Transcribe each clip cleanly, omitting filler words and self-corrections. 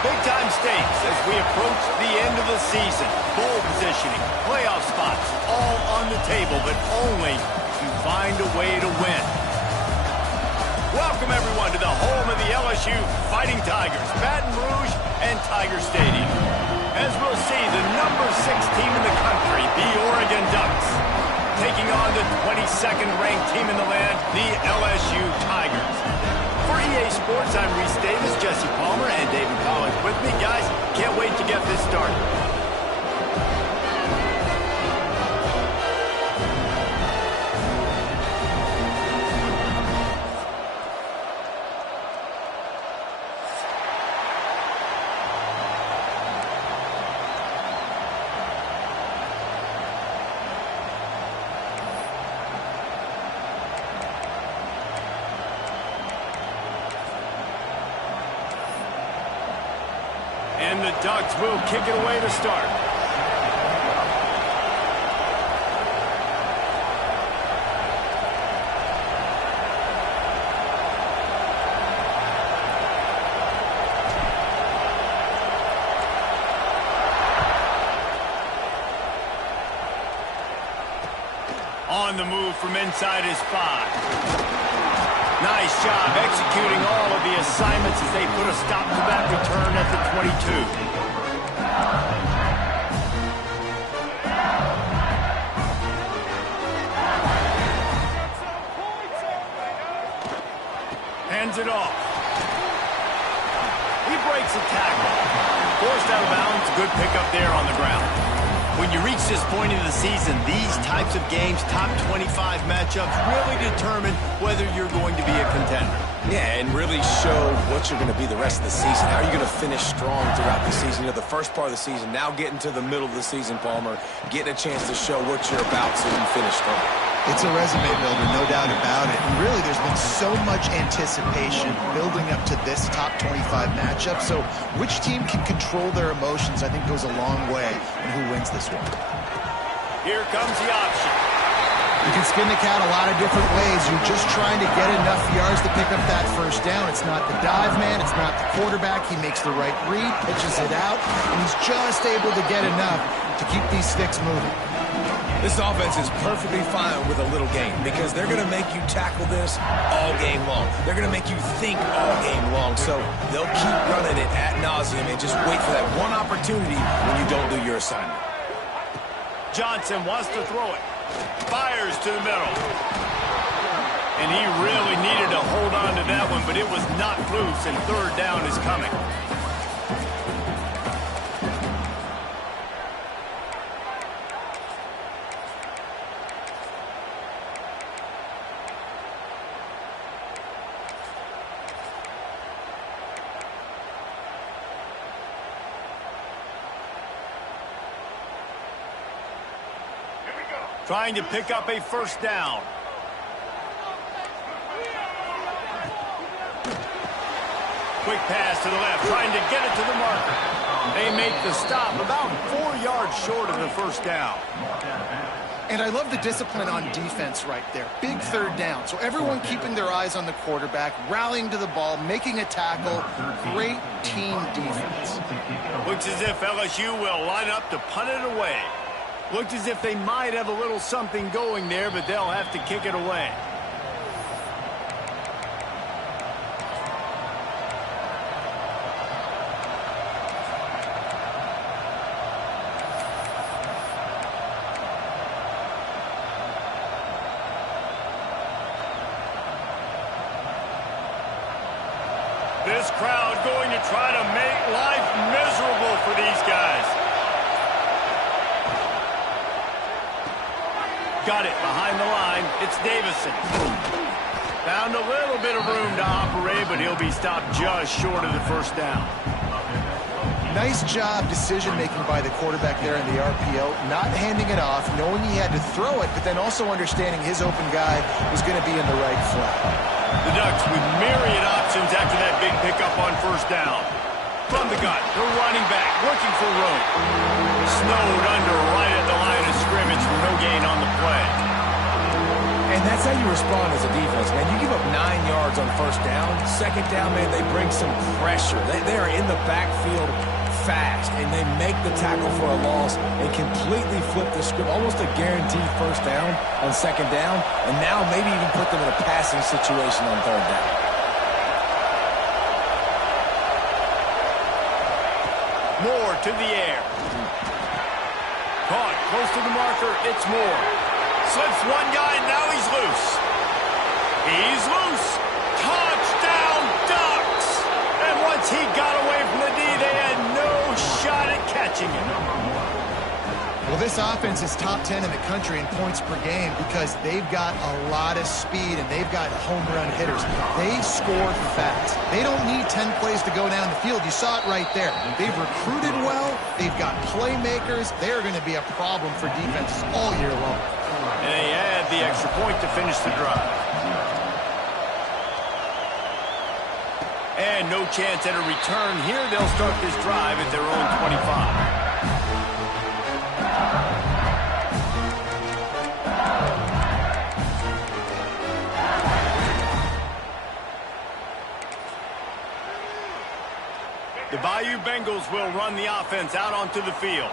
Big-time stakes as we approach the end of the season. Bowl positioning, playoff spots, all on the table, but only to find a way to win. Welcome, everyone, to the home of the LSU Fighting Tigers, Baton Rouge and Tiger Stadium. As we'll see, the number 6 team in the country, the Oregon Ducks, taking on the 22nd ranked team in the land, the LSU Tigers. For EA Sports, I'm Reese Davis, Jesse Palmer, and David Collins with me. Guys, can't wait to get this started. And the Ducks will kick it away to start. On the move from inside his 5. Nice job executing all of the assignments as they put a stop to that return at the 22. Hands it off. He breaks a tackle. Forced out of bounds. Good pickup there on the ground. When you reach this point in the season, these types of games, top 25 matchups, really determine whether you're going to be a contender. Yeah, and really show what you're going to be the rest of the season. How are you going to finish strong throughout the season? You know, the first part of the season, now getting to the middle of the season, Palmer, getting a chance to show what you're about so you can finish strong. It's a resume builder, no doubt about it. And really, there's been so much anticipation building up to this top 25 matchup. So which team can control their emotions, I think, goes a long way in who wins this one. Here comes the option. You can skin the cat a lot of different ways. You're just trying to get enough yards to pick up that first down. It's not the dive man. It's not the quarterback. He makes the right read, pitches it out, and he's just able to get enough to keep these sticks moving. This offense is perfectly fine with a little game because they're going to make you tackle this all game long. They're going to make you think all game long. So they'll keep running it ad nauseum and just wait for that one opportunity when you don't do your assignment. Johnson wants to throw it. Fires to the middle. And he really needed to hold on to that one, but it was not loose, and third down is coming. Trying to pick up a first down. Quick pass to the left, trying to get it to the marker. They make the stop about 4 yards short of the first down. And I love the discipline on defense right there. Big third down. So everyone keeping their eyes on the quarterback, rallying to the ball, making a tackle. Great team defense. Looks as if LSU will line up to punt it away. Looks as if they might have a little something going there, but they'll have to kick it away. This crowd going to try to make life miserable for these guys. Got it behind the line. It's Davison. Found a little bit of room to operate, but he'll be stopped just short of the first down. Nice job decision-making by the quarterback there in the RPO, not handing it off, knowing he had to throw it, but then also understanding his open guy was going to be in the right flat. The Ducks with myriad options after that big pickup on first down. From the gun, the running back looking for room. Snowed under right at the line of scrimmage for no gain on the play. And And that's how you respond as a defense, man. You give up 9 yards on first down. Second down, man, they bring some pressure. They are in the backfield fast, and they make the tackle for a loss and completely flip the script. Almost a guaranteed first down on second down, and now maybe even put them in a passing situation on third down. Moore to the air. Caught close to the marker. It's Moore. Slips one guy, now he's loose. He's loose. Touchdown, Ducks! And once he got away from the D, they had no shot at catching him. Well, this offense is top 10 in the country in points per game because they've got a lot of speed and they've got home run hitters. They score fast. They don't need 10 plays to go down the field. You saw it right there. They've recruited well. They've got playmakers. They're going to be a problem for defenses all year long. And they add the extra point to finish the drive. And no chance at a return here. They'll start this drive at their own 25. The Bayou Bengals will run the offense out onto the field.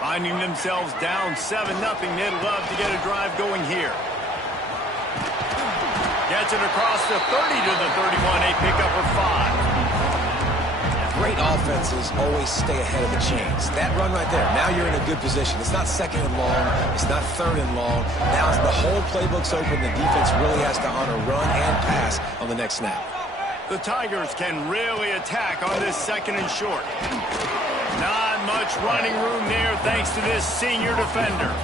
Finding themselves down 7-0, they'd love to get a drive going here. Gets it across the 30 to the 31, a pickup of 5. Great offenses always stay ahead of the chains. That run right there, now you're in a good position. It's not second and long. It's not third and long. Now the whole playbook's open. The defense really has to honor run and pass on the next snap. The Tigers can really attack on this second and short. Not much running room there thanks to this senior defender.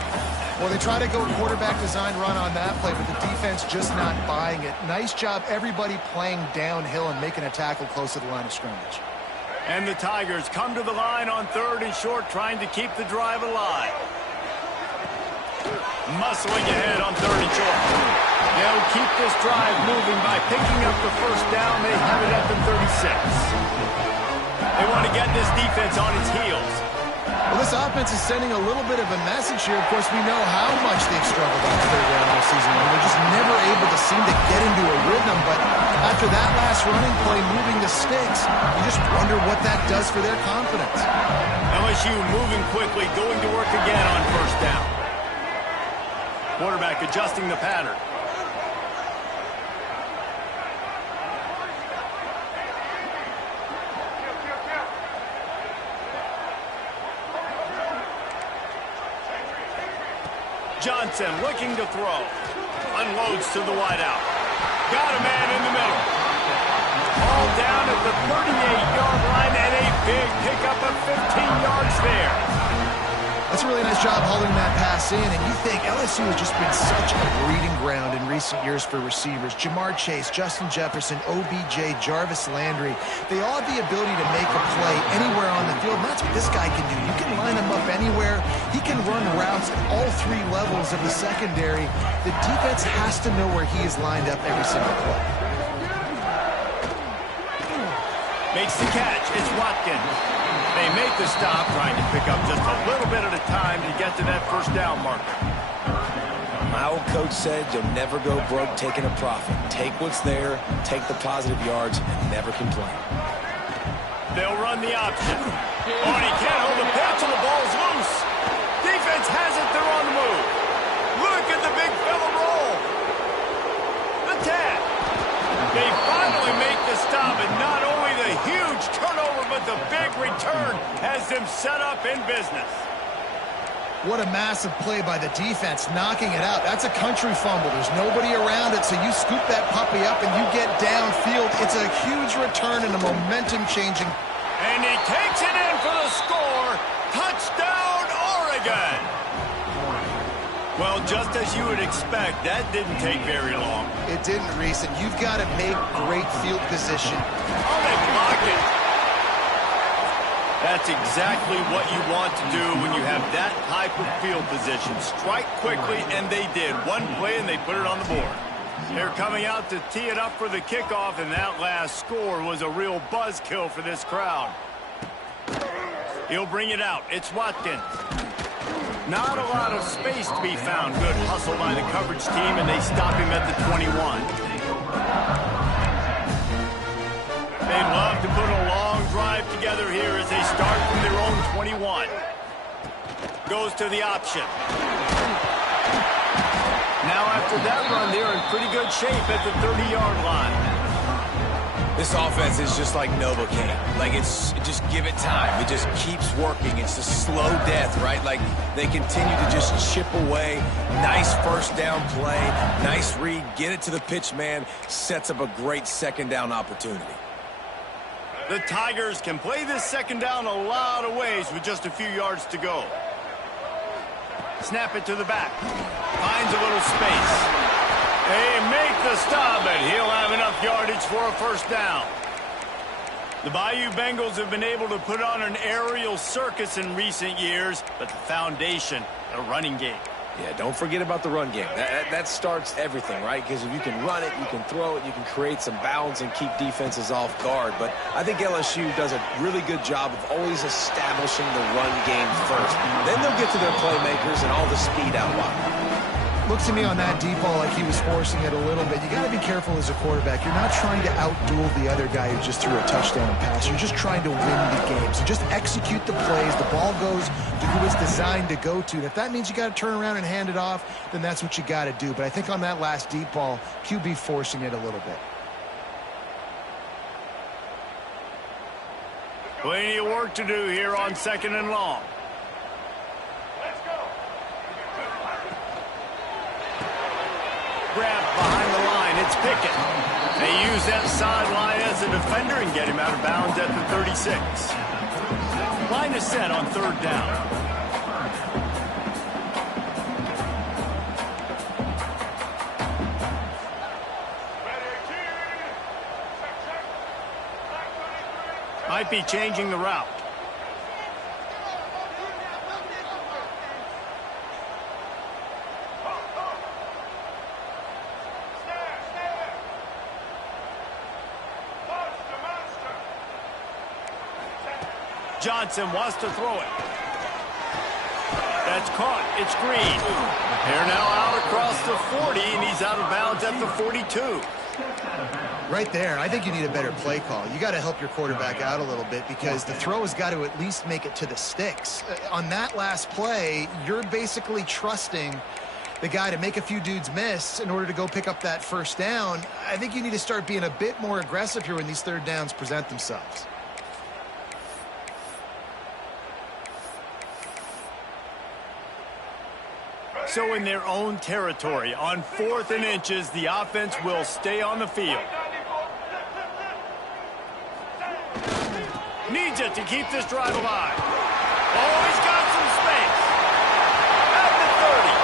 Well, they try to go quarterback design run on that play, but the defense just not buying it. Nice job, everybody playing downhill and making a tackle close to the line of scrimmage. And the Tigers come to the line on third and short, trying to keep the drive alive. Muscling ahead on third and short. They'll keep this drive moving by picking up the first down. They have it at the 36. They want to get this defense on its heels. Well, this offense is sending a little bit of a message here. Of course, we know how much they've struggled on third down all season long. They're just never able to seem to get into a rhythm. But after that last running play, moving the sticks, you just wonder what that does for their confidence. LSU moving quickly, going to work again on first down. Quarterback adjusting the pattern. Johnson looking to throw. Unloads to the wideout. Got a man in the middle. All down at the 38-yard line and a big pickup of 15 yards there. That's a really nice job holding that pass in, and you think LSU has just been such a breeding ground in recent years for receivers. Jamar Chase, Justin Jefferson, OBJ, Jarvis Landry, they all have the ability to make a play anywhere on the field, and that's what this guy can do. You can line him up anywhere. He can run routes at all 3 levels of the secondary. The defense has to know where he is lined up every single play. Makes the catch. It's Watkins. They make the stop, trying to pick up just a little bit at a time to get to that first down marker. My old coach said you'll never go broke taking a profit. Take what's there, take the positive yards, and never complain. They'll run the option. Oh, and he can't hold the pitch, and the ball's loose. Defense has it. They're on the move. Look at the big fella roll. The tap. They finally make the stop, and not only the huge turnover, but the big return has them set up in business. What a massive play by the defense, knocking it out. That's a country fumble. There's nobody around it, so you scoop that puppy up and you get downfield. It's a huge return and a momentum-changing. And he takes it in for the score. Touchdown, Oregon! Well, just as you would expect, that didn't take very long. It didn't, Reese, and you've got to make great field position. Oh, they block it. That's exactly what you want to do when you have that type of field position. Strike quickly, and they did. One play, and they put it on the board. They're coming out to tee it up for the kickoff, and that last score was a real buzzkill for this crowd. He'll bring it out. It's Watkins. Not a lot of space to be found. Good hustle by the coverage team, and they stop him at the 21. They'd love to put a long drive together here as they start from their own 21. Goes to the option. Now after that run, they're in pretty good shape at the 30-yard line. This offense is just like Novocaine. Like, just give it time. It just keeps working. It's a slow death, right? Like, they continue to just chip away. Nice first down play. Nice read. Get it to the pitch man. Sets up a great second down opportunity. The Tigers can play this second down a lot of ways with just a few yards to go. Snap it to the back. Finds a little space. They make the stop, and he'll have enough yardage for a first down. The Bayou Bengals have been able to put on an aerial circus in recent years, but the foundation, the running game. Yeah, don't forget about the run game. That starts everything, right? Because if you can run it, you can throw it, you can create some balance and keep defenses off guard. But I think LSU does a really good job of always establishing the run game first. Then they'll get to their playmakers and all the speed out wide. Looks to me on that deep ball like he was forcing it a little bit. You got to be careful as a quarterback. You're not trying to outduel the other guy who just threw a touchdown pass. You're just trying to win the game. So just execute the plays. The ball goes to who it's designed to go to. And if that means you got to turn around and hand it off, then that's what you got to do. But I think on that last deep ball, QB forcing it a little bit. Plenty of work to do here on second and long. Grab behind the line. It's Pickett. They use that sideline as a defender and get him out of bounds at the 36. Line is set on third down. Might be changing the route. Johnson wants to throw it. That's caught. It's Green. They're now out across the 40, and he's out of bounds at the 42. Right there, I think you need a better play call. You got to help your quarterback out a little bit because the throw has got to at least make it to the sticks. On that last play, you're basically trusting the guy to make a few dudes miss in order to go pick up that first down. I think you need to start being a bit more aggressive here when these third downs present themselves. So in their own territory, on 4th and inches, the offense will stay on the field. Needs it to keep this drive alive. Oh, he's got some space. At the 30.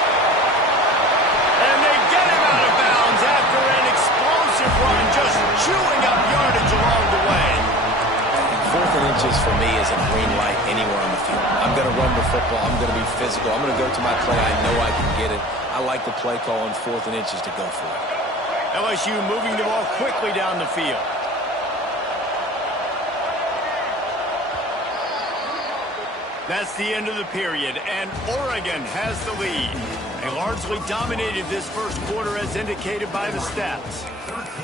And they get him out of bounds after an explosive run, just chewing up yardage along the way. 4th and inches for me is a green light anywhere on the field. I'm going to run the football. I'm going to be physical. I'm going to go to my play. I know I can get it. I like the play call on 4th and inches to go for it. LSU moving the ball quickly down the field. That's the end of the period, and Oregon has the lead. They largely dominated this first quarter as indicated by the stats.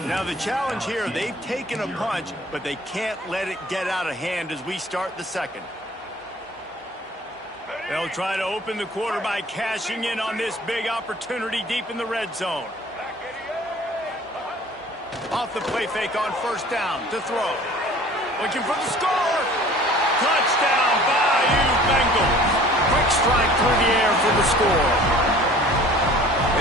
Now the challenge here, they've taken a punch, but they can't let it get out of hand as we start the second. They'll try to open the quarter by cashing in on this big opportunity deep in the red zone. Off the play fake on first down to throw. Looking for the score. Touchdown, Bayou Bengals. Quick strike through the air for the score.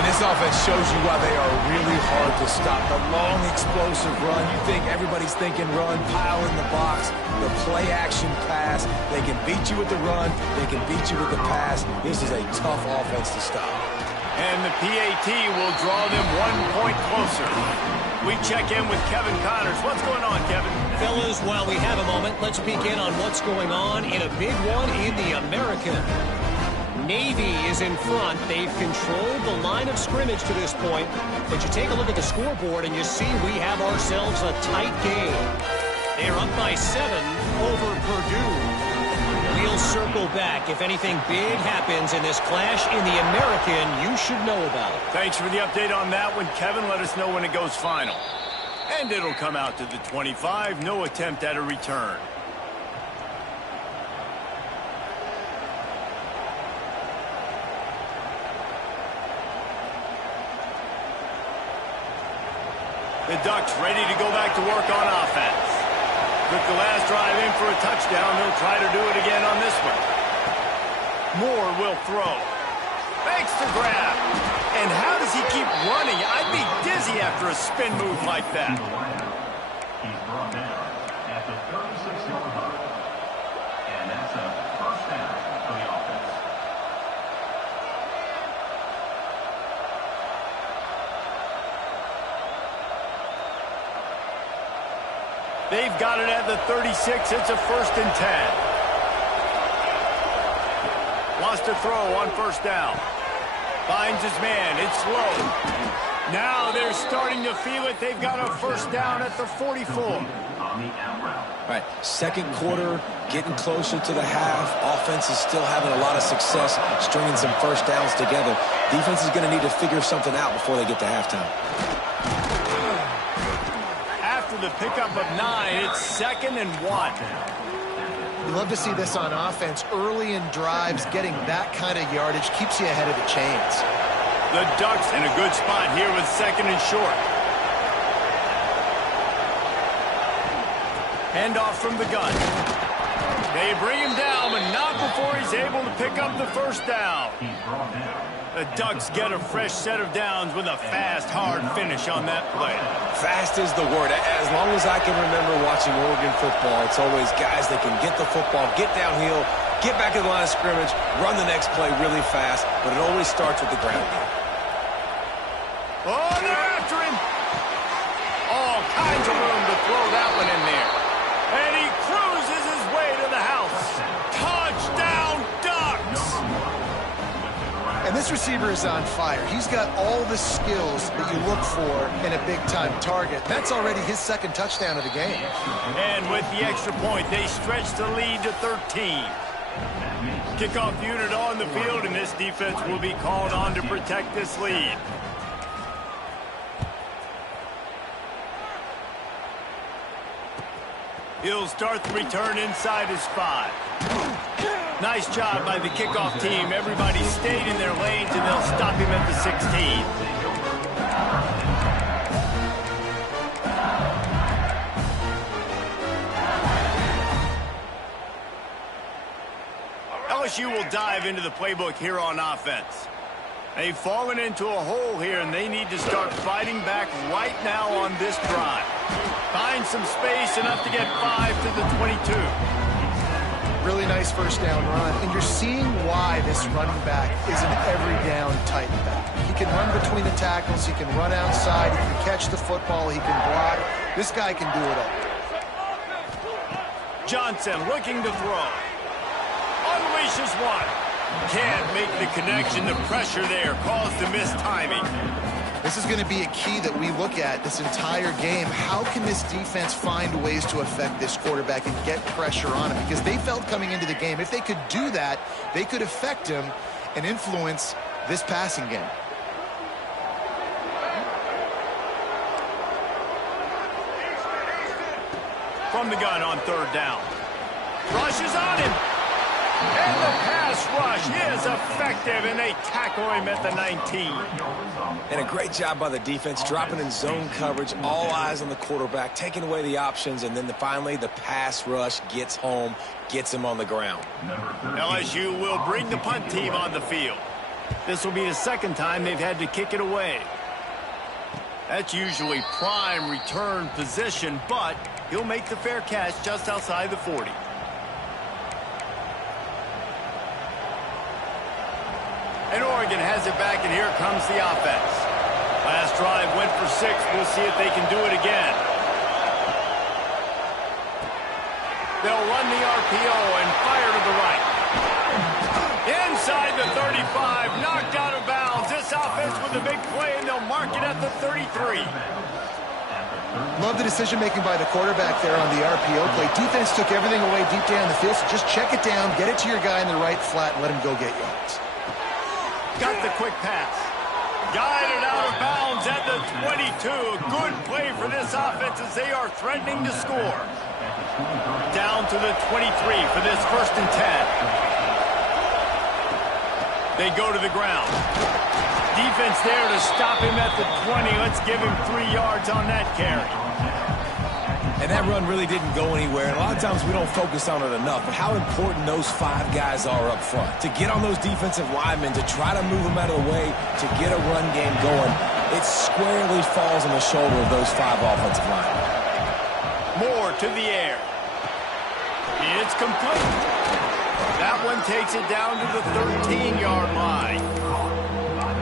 And this offense shows you why they are really hard to stop. The long, explosive run. You think everybody's thinking run, pile in the box. The play-action pass. They can beat you with the run. They can beat you with the pass. This is a tough offense to stop. And the PAT will draw them 1 point closer. We check in with Kevin Connors. What's going on, Kevin? Fellas, while we have a moment, let's peek in on what's going on in a big one in the American. Navy is in front. They've controlled the line of scrimmage to this point. But you take a look at the scoreboard and you see we have ourselves a tight game. They're up by 7 over Purdue. we'll circle back. If anything big happens in this clash in the American, you should know about it. Thanks for the update on that one, Kevin. Let us know when it goes final. And it'll come out to the 25. No attempt at a return. The Ducks ready to go back to work on offense. Took the last drive in for a touchdown. They'll try to do it again on this one. Moore will throw. Makes the grab. And how does he keep running? I'd be dizzy after a spin move like that. He's brought down at the 36-yard line. And that's a first down for the offense. They've got it at the 36. It's a 1st and 10. Wants to throw on 1st down. Finds his man. It's slow. Now they're starting to feel it. They've got a 1st down at the 44. On the out route. Right, second quarter, getting closer to the half. Offense is still having a lot of success stringing some 1st downs together. Defense is going to need to figure something out before they get to halftime. After the pickup of 9, it's 2nd and 1. You love to see this on offense. Early in drives, getting that kind of yardage keeps you ahead of the chains. The Ducks in a good spot here with 2nd and short. Handoff from the gun. They bring him down, but not before he's able to pick up the 1st down. He's brought down. The Ducks get a fresh set of downs with a fast, hard finish on that play. Fast is the word. As long as I can remember watching Oregon football, it's always guys that can get the football, get downhill, get back in the line of scrimmage, run the next play really fast, but it always starts with the ground game. Oh, they're after him. All kinds of room to throw that one in there. And he cruises his way to the house. Touchdown, Ducks! And this receiver is on fire. He's got all the skills that you look for in a big-time target. That's already his 2nd touchdown of the game. And with the extra point, they stretch the lead to 13. Kickoff unit on the field, and this defense will be called on to protect this lead. He'll start the return inside his 5. Nice job by the kickoff team. Everybody stayed in their lanes, and they'll stop him at the 16. LSU will dive into the playbook here on offense. They've fallen into a hole here, and they need to start fighting back right now on this drive. Find some space, enough to get 5 to the 22. Really nice 1st down run. And you're seeing why this running back is an every-down type back. He can run between the tackles. He can run outside. He can catch the football. He can block. This guy can do it all. Johnson looking to throw. Unleashes one. Can't make the connection. The pressure there caused the missed timing. This is going to be a key that we look at this entire game. How can this defense find ways to affect this quarterback and get pressure on him? Because they felt coming into the game, if they could do that, they could affect him and influence this passing game. From the gun on 3rd down. Rushes on him. And the pass rush is effective, and they tackle him at the 19. And a great job by the defense, dropping in zone coverage, all eyes on the quarterback, taking away the options, and then finally the pass rush gets home, gets him on the ground. LSU will bring the punt team on the field. This will be the 2nd time they've had to kick it away. That's usually prime return position, but he'll make the fair catch just outside the 40. And Oregon has it back, and here comes the offense. Last drive went for 6. We'll see if they can do it again. They'll run the RPO and fire to the right. Inside the 35, knocked out of bounds. This offense with a big play, and they'll mark it at the 33. Love the decision-making by the quarterback there on the RPO play. Defense took everything away deep down the field, so just check it down, get it to your guy in the right flat, and let him go get yards. Got the quick pass. Guided out of bounds at the 22. Good play for this offense as they are threatening to score. Down to the 23 for this 1st and 10. They go to the ground. Defense there to stop him at the 20. Let's give him 3 yards on that carry. And that run really didn't go anywhere. And a lot of times we don't focus on it enough, but how important those 5 guys are up front. To get on those defensive linemen, to try to move them out of the way, to get a run game going, it squarely falls on the shoulder of those 5 offensive linemen. Moore to the air. It's complete. That one takes it down to the 13-yard line.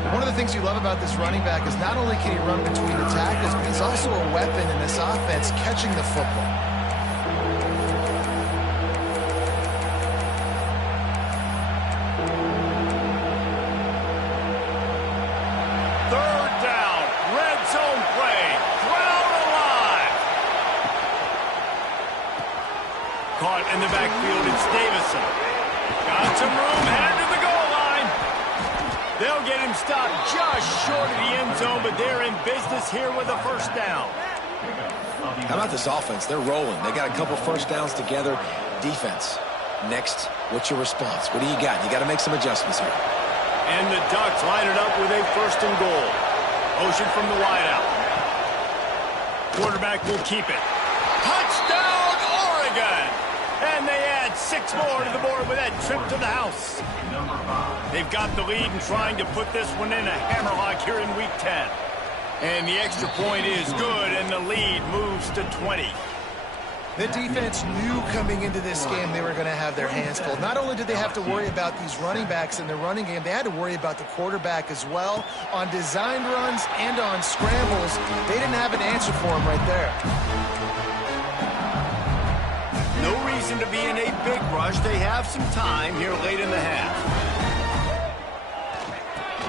One of the things you love about this running back is not only can he run between the tackles, but he's also a weapon in this offense catching the football. Third down, red zone play, crowd alive. Caught in the backfield, it's Davison. Got some room, headed to the goal line. They'll get him stopped just short of the end zone, but they're in business here with a 1st down. How about this offense? They're rolling. They got a couple 1st downs together. Defense. Next, what's your response? What do you got? You got to make some adjustments here. And the Ducks line it up with a 1st and goal. Motion from the wideout. Quarterback will keep it. Touchdown, Oregon! And they add 6 more to the board with that trip to the house. They've got the lead and trying to put this one in a hammerlock here in Week 10. And the extra point is good, and the lead moves to 20. The defense knew coming into this game they were going to have their hands full. Not only did they have to worry about these running backs in the running game, they had to worry about the quarterback as well. On designed runs and on scrambles, they didn't have an answer for him right there. No reason to be in a big rush. They have some time here late in the half.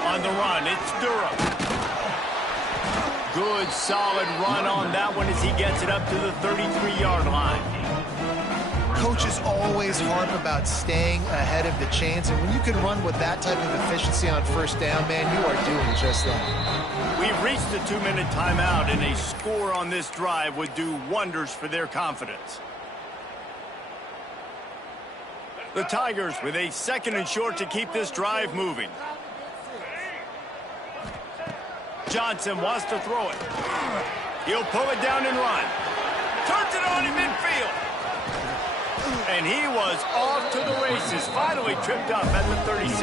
On the run, it's Durham. Good, solid run on that one as he gets it up to the 33-yard line. Coaches always harp about staying ahead of the chains, and when you can run with that type of efficiency on 1st down, man, you are doing just that. We've reached the 2-minute timeout, and a score on this drive would do wonders for their confidence. The Tigers with a 2nd and short to keep this drive moving. Johnson wants to throw it. He'll pull it down and run. Turns it on in midfield. And he was off to the races. Finally tripped up at the 36.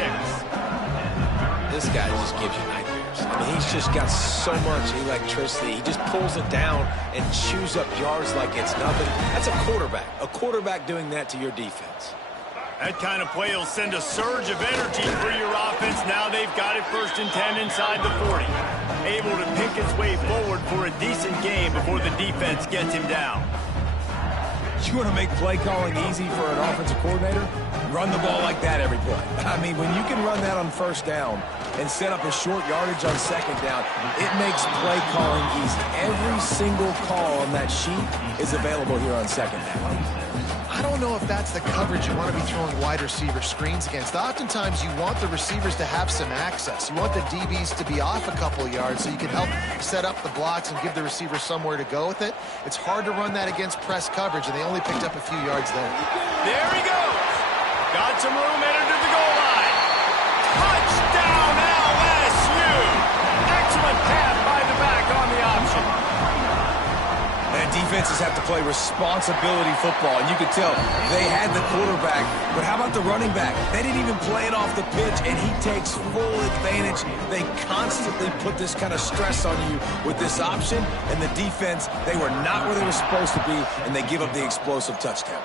This guy just gives you nightmares. I mean, he's just got so much electricity. He just pulls it down and chews up yards like it's nothing. That's a quarterback. A quarterback doing that to your defense. That kind of play will send a surge of energy through your offense. Now they've got it 1st and 10 inside the 40. Able to pick his way forward for a decent game before the defense gets him down. You want to make play calling easy for an offensive coordinator? Run the ball like that every play. I mean, when you can run that on 1st down and set up a short yardage on 2nd down, it makes play calling easy. Every single call on that sheet is available here on 2nd down. I don't know if that's the coverage you want to be throwing wide receiver screens against. Oftentimes, you want the receivers to have some access. You want the DBs to be off a couple of yards so you can help set up the blocks and give the receiver somewhere to go with it. It's hard to run that against press coverage, and they only picked up a few yards there. There he goes. Got some room, headed to the goal line. Touchdown, LSU. Excellent pass by the back on the option. And defenses have to play responsibility football, and you could tell they had the quarterback, but how about the running back? They didn't even play it off the pitch, and he takes full advantage. They constantly put this kind of stress on you with this option, and the defense, they were not where they were supposed to be, and they give up the explosive touchdown.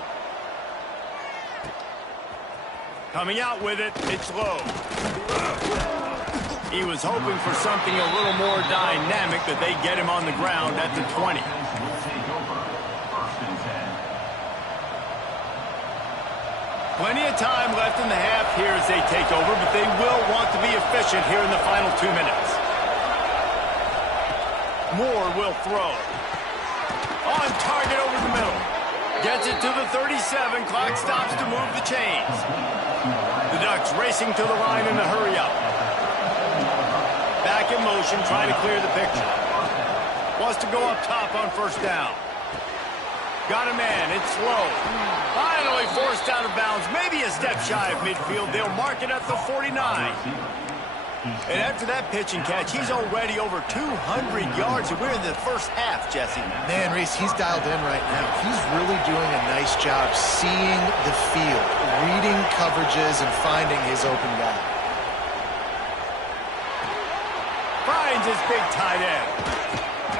Coming out with it, it's low. He was hoping for something a little more dynamic, but they get him on the ground at the 20. Plenty of time left in the half here as they take over, but they will want to be efficient here in the final 2 minutes. Moore will throw. On target over the middle. Gets it to the 37. Clock stops to move the chains. The Ducks racing to the line in a hurry up. Back in motion, trying to clear the picture. Wants to go up top on first down. Got a man. It's slow. Finally forced out of bounds. Maybe a step shy of midfield. They'll mark it at the 49. And after that pitch and catch, he's already over 200 yards. And we're in the first half, Jesse. Man, Reese, he's dialed in right now. He's really doing a nice job seeing the field, reading coverages, and finding his open guy. Finds his big tight end.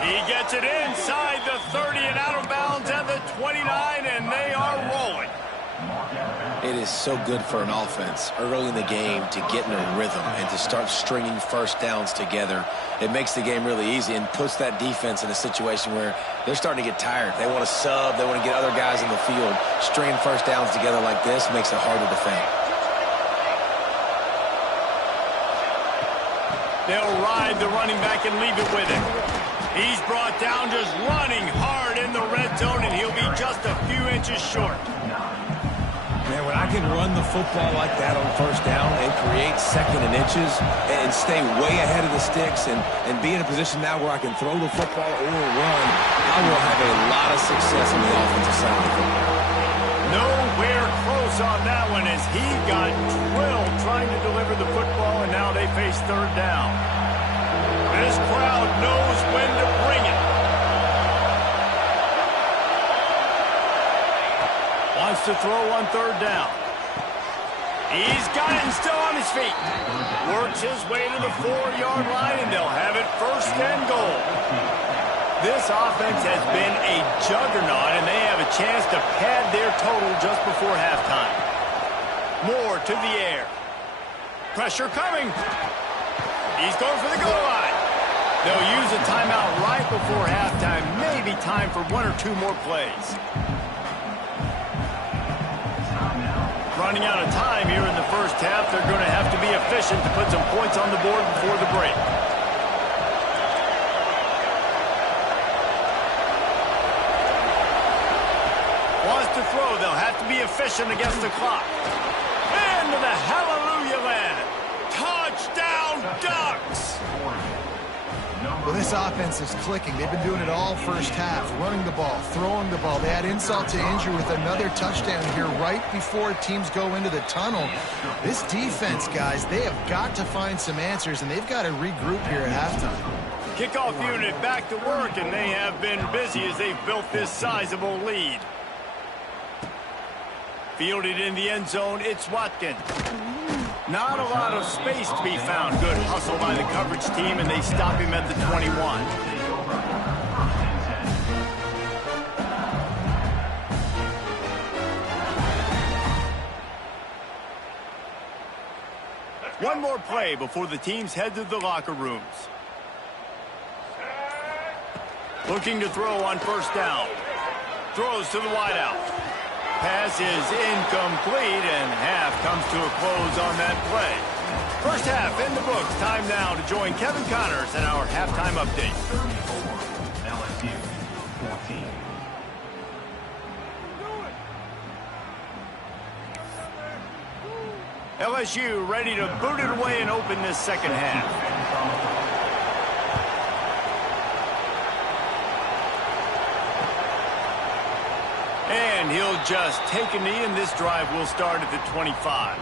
He gets it inside the 30 and out of bounds at the 29, and they are rolling. It is so good for an offense early in the game to get in a rhythm and to start stringing first downs together. It makes the game really easy and puts that defense in a situation where they're starting to get tired. They want to sub. They want to get other guys in the field. Stringing first downs together like this makes it hard to defend. They'll ride the running back and leave it with him. He's brought down just running hard in the red zone, and he'll be just a few inches short. Man, when I can run the football like that on first down and create second and inches and stay way ahead of the sticks and be in a position now where I can throw the football or run, I will have a lot of success on the offensive side of the football. Nowhere close on that one as he got drilled trying to deliver the football, and now they face third down. This crowd knows when to bring it. Wants to throw on third down. He's got it and still on his feet. Works his way to the 4-yard line, and they'll have it first and goal. This offense has been a juggernaut, and they have a chance to pad their total just before halftime. Moore to the air. Pressure coming. He's going for the goal line. They'll use a timeout right before halftime. Maybe time for one or two more plays. Running out of time here in the first half. They're going to have to be efficient to put some points on the board before the break. Wants to throw. They'll have to be efficient against the clock. Into the hallelujah land. Touchdown, Ducks! Well, this offense is clicking. They've been doing it all first half, running the ball, throwing the ball. They had insult to injury with another touchdown here right before teams go into the tunnel. This defense, guys, they have got to find some answers, and they've got to regroup here at halftime. Kickoff unit back to work, and they have been busy as they've built this sizable lead. Fielded in the end zone, it's Watkins. Not a lot of space to be found. Good hustle by the coverage team, and they stop him at the 21. One more play before the teams head to the locker rooms. Looking to throw on first down. Throws to the wideout. Pass is incomplete, and half comes to a close on that play. First half in the books. Time now to join Kevin Connors in our halftime update. LSU 14. LSU ready to boot it away and open this second half. And he'll just take a knee, and this drive will start at the 25.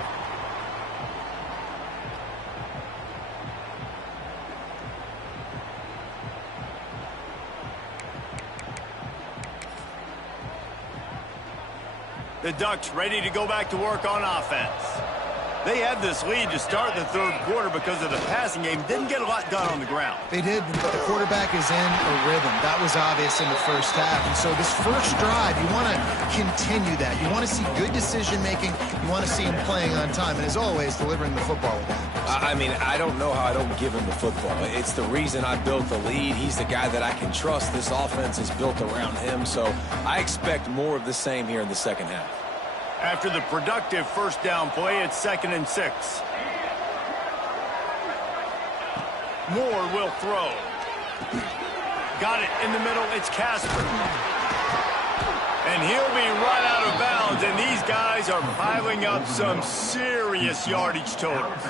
The Ducks ready to go back to work on offense. They had this lead to start the third quarter because of the passing game. Didn't get a lot done on the ground. They did, but the quarterback is in a rhythm. That was obvious in the first half. And so this first drive, you want to continue that. You want to see good decision-making. You want to see him playing on time. And as always, delivering the football with accuracy. I mean, I don't know how I don't give him the football. It's the reason I built the lead. He's the guy that I can trust. This offense is built around him. So I expect more of the same here in the second half. After the productive first down play, it's 2nd and 6. Moore will throw. Got it in the middle. It's Casper. And he'll be right out of bounds, and these guys are piling up some serious yardage totals.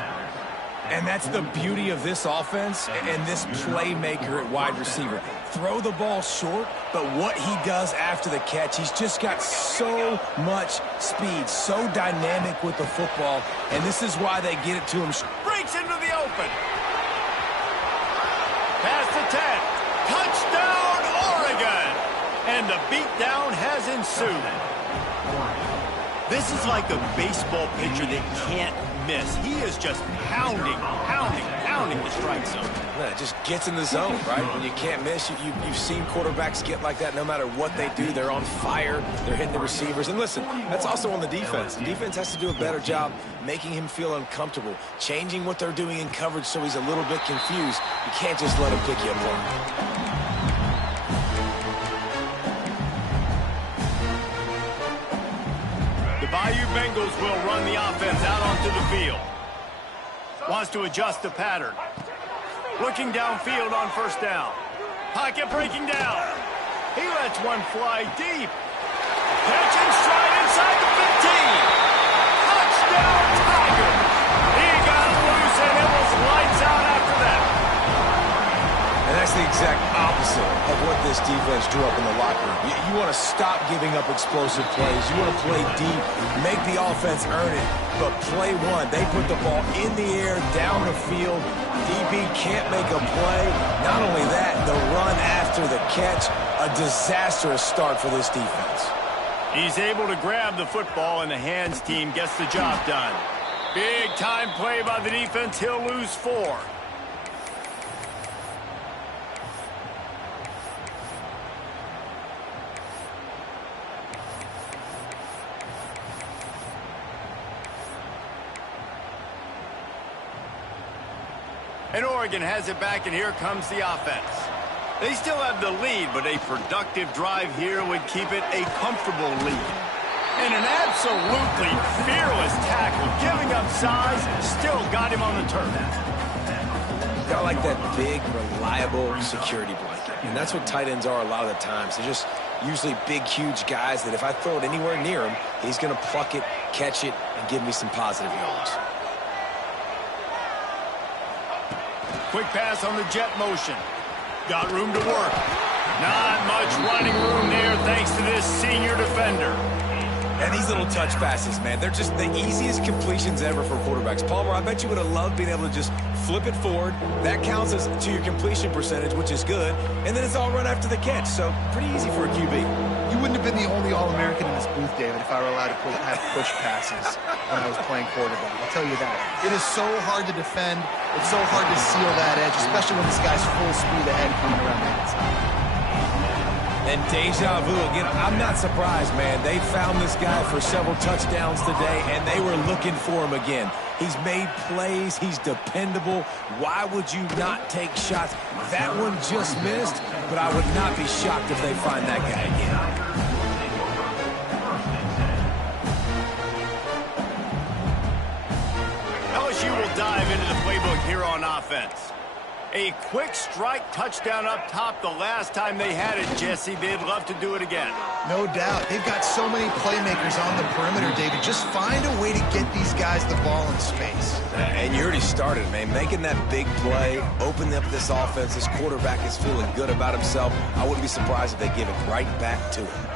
And that's the beauty of this offense and this playmaker at wide receiver. Throw the ball short, but what he does after the catch, he's just got so much speed, so dynamic with the football, and this is why they get it to him. Breaks into the open. Past the 10. Touchdown, Oregon! And the beatdown has ensued. This is like a baseball pitcher that can't miss. He is just pounding the strike zone. Yeah, it just gets in the zone, right? When you can't miss, you've seen quarterbacks get like that no matter what they do. They're on fire. They're hitting the receivers. And listen, that's also on the defense. The defense has to do a better job making him feel uncomfortable, changing what they're doing in coverage so he's a little bit confused. You can't just let him pick you apart. Bayou Bengals will run the offense out onto the field. Wants to adjust the pattern. Looking downfield on first down. Pocket breaking down. He lets one fly deep. Catch and stride inside the 15. Touchdown, Tiger. He got loose and it was lights out after that. And that's the exact opposite of what this defense drew up in the locker room. You want to stop giving up explosive plays. You want to play deep, make the offense earn it. But play one, they put the ball in the air, down the field. DB can't make a play. Not only that, the run after the catch, a disastrous start for this defense. He's able to grab the football, and the hands team gets the job done. Big time play by the defense. He'll lose 4. And Oregon has it back, and here comes the offense. They still have the lead, but a productive drive here would keep it a comfortable lead. And an absolutely fearless tackle, giving up size, still got him on the turf. Got like that big, reliable security blanket. And that's what tight ends are a lot of the times. They're just usually big, huge guys that if I throw it anywhere near him, he's going to pluck it, catch it, and give me some positive yards. Quick pass on the jet motion. Got room to work. Not much running room there thanks to this senior defender. And these little touch passes, man, they're just the easiest completions ever for quarterbacks. Palmer, I bet you would have loved being able to just flip it forward. That counts as to your completion percentage, which is good. And then it's all run after the catch, so pretty easy for a QB. You wouldn't have been the only All-American in this booth, David, if I were allowed to have push passes when I was playing quarterback. I'll tell you that. It is so hard to defend. It's so hard to seal that edge, especially when this guy's full speed ahead coming around the inside. And deja vu again. I'm not surprised, man. They found this guy for several touchdowns today, and they were looking for him again. He's made plays. He's dependable. Why would you not take shots? That one just missed, but I would not be shocked if they find that guy again. LSU will dive into the playbook here on offense. A quick strike touchdown up top the last time they had it, Jesse. They'd love to do it again. No doubt. They've got so many playmakers on the perimeter, David. Just find a way to get these guys the ball in space. And you already started, man. Making that big play, opening up this offense. This quarterback is feeling good about himself. I wouldn't be surprised if they give it right back to him.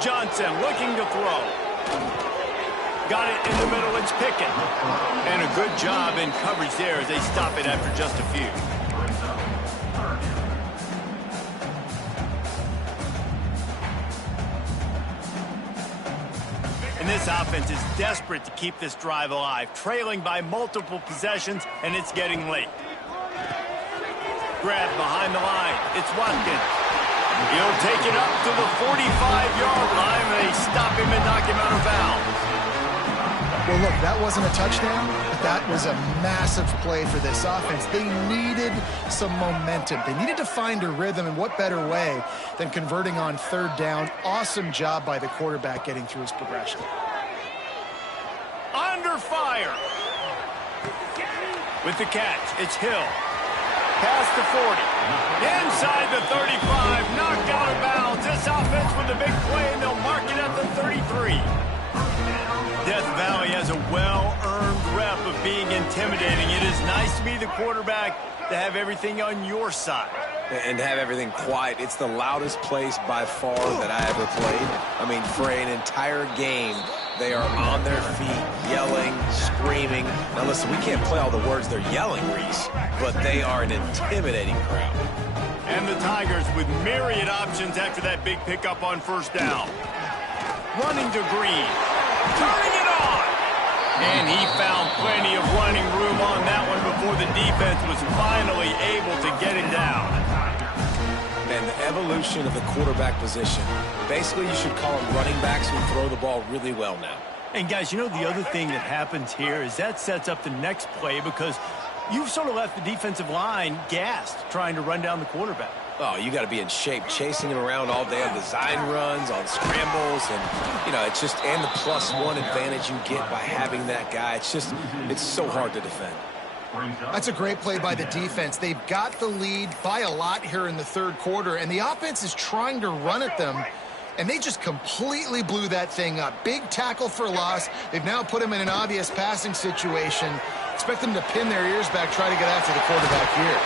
Johnson looking to throw. Got it in the middle, it's Pickett. And a good job in coverage there as they stop it after just a few. And this offense is desperate to keep this drive alive, trailing by multiple possessions, and it's getting late. Grab behind the line, it's Watkins. He'll take it up to the 45-yard line, and they stop him and knock him out of bounds. Well, look, that wasn't a touchdown, but that was a massive play for this offense. They needed some momentum. They needed to find a rhythm, and what better way than converting on third down. Awesome job by the quarterback getting through his progression. Under fire. With the catch, it's Hill. past the 40. Inside the 35, knocked out of bounds. This offense with a big play, and they'll mark it at the 33. Death Valley has a well-earned rep of being intimidating. It is nice to be the quarterback, to have everything on your side. And have everything quiet. It's the loudest place by far that I ever played. I mean, for an entire game, they are on their feet, yelling, screaming. Now listen, we can't play all the words they're yelling, Reese, but they are an intimidating crowd. And the Tigers with myriad options after that big pickup on first down. Running to Green. Turning it on! And he found plenty of running room on that one before the defense was finally able to get it down. And the evolution of the quarterback position. Basically, you should call them running backs who throw the ball really well now. And guys, you know the other thing that happens here is that sets up the next play because you've sort of left the defensive line gassed trying to run down the quarterback. Oh, you got to be in shape, chasing him around all day on design runs, on scrambles, and, you know, it's just, and the +1 advantage you get by having that guy. It's just, it's so hard to defend. That's a great play by the defense. They've got the lead by a lot here in the third quarter, and the offense is trying to run at them, and they just completely blew that thing up. Big tackle for loss. They've now put him in an obvious passing situation. Expect them to pin their ears back, try to get after the quarterback here.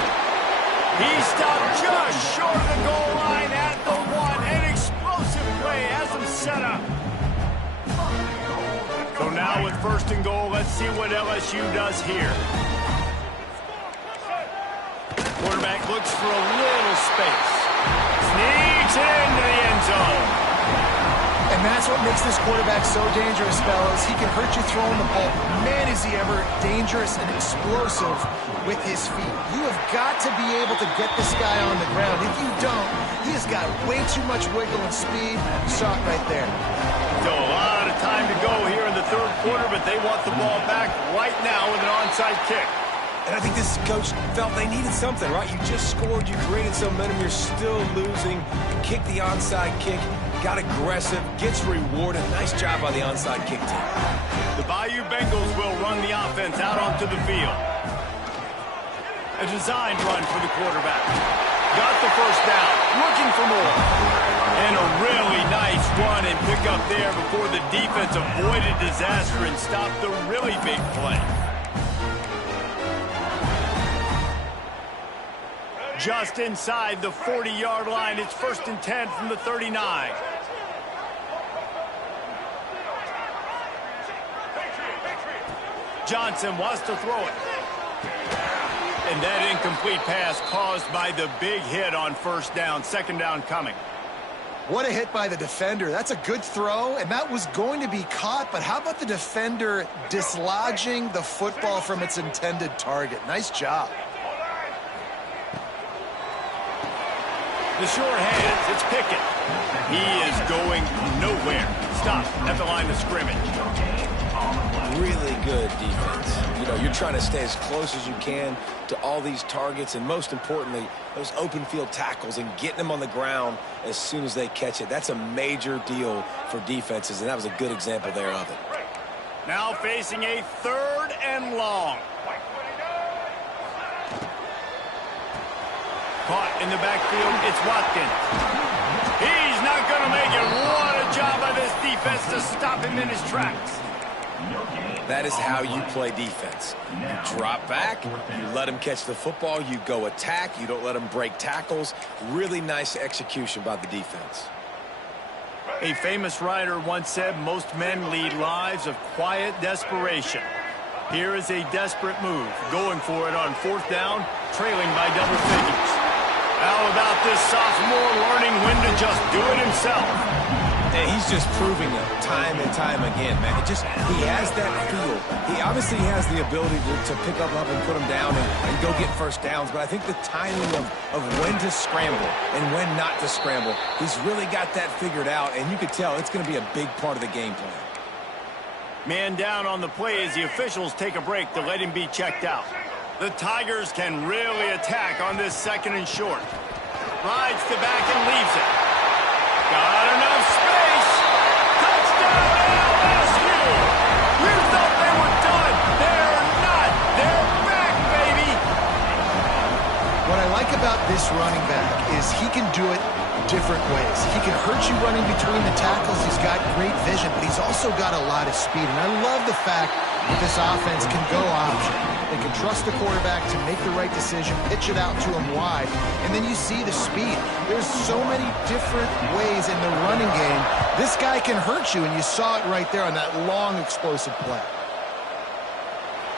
He stopped just short of the goal line at the 1. An explosive play has him set up. So now with first and goal, let's see what LSU does here. Quarterback looks for a little space. Sneaks it into the end zone. And that's what makes this quarterback so dangerous, fellas. He can hurt you throwing the ball. Man, is he ever dangerous and explosive with his feet. You have got to be able to get this guy on the ground. If you don't, he has got way too much wiggle and speed. You saw it right there. Still a lot of time to go here in the third quarter, but they want the ball back right now with an onside kick. And I think this coach felt they needed something, right? You just scored, you created some momentum, you're still losing. Kick the onside kick, got aggressive, gets rewarded. Nice job by the onside kick team. The Bayou Bengals will run the offense out onto the field. A designed run for the quarterback. Got the first down, looking for more. And a really nice run and pick up there before the defense avoided disaster and stopped the really big play. Just inside the 40-yard line. It's 1st and 10 from the 39. Johnson wants to throw it. And that incomplete pass caused by the big hit on first down. Second down coming. What a hit by the defender. That's a good throw, and that was going to be caught, but how about the defender dislodging the football from its intended target? Nice job. The short hands, it's Pickett. He is going nowhere. Stop at the line of scrimmage. Really good defense. You know, you're trying to stay as close as you can to all these targets, and most importantly, those open field tackles and getting them on the ground as soon as they catch it. That's a major deal for defenses, and that was a good example there of it. Now facing a 3rd and long. Caught in the backfield, it's Watkins. He's not going to make it. What a job by this defense to stop him in his tracks. That is how you play defense. You drop back, you let him catch the football, you go attack, you don't let him break tackles. Really nice execution by the defense. A famous writer once said, most men lead lives of quiet desperation. Here is a desperate move, going for it on 4th down, trailing by double figures. How about this sophomore learning when to just do it himself? And he's just proving it time and time again, man. He has that feel. He obviously has the ability to pick up and put him down and go get first downs, but I think the timing of when to scramble and when not to scramble, he's really got that figured out, and you could tell it's going to be a big part of the game plan. Man down on the play as the officials take a break to let him be checked out. The Tigers can really attack on this 2nd and short. Rides to back and leaves it. Got enough space. Touchdown LSU. You thought they were done. They're not. They're back, baby. What this running back is he can do it different ways. He can hurt you running between the tackles. He's got great vision, but he's also got a lot of speed. And I love the fact that this offense can go option. They can trust the quarterback to make the right decision, pitch it out to him wide, and then you see the speed. There's so many different ways in the running game. This guy can hurt you, and you saw it right there on that long, explosive play.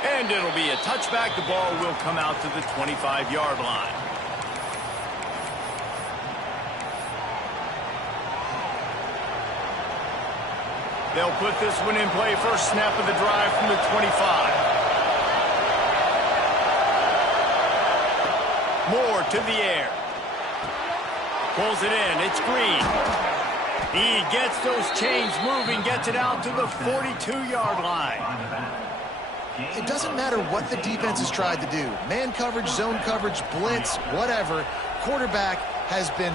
And it'll be a touchback. The ball will come out to the 25-yard line. They'll put this one in play. First snap of the drive from the 25. Moore to the air. Pulls it in. It's Green. He gets those chains moving, gets it out to the 42-yard line. It doesn't matter what the defense has tried to do. Man coverage, zone coverage, blitz, whatever. Quarterback has been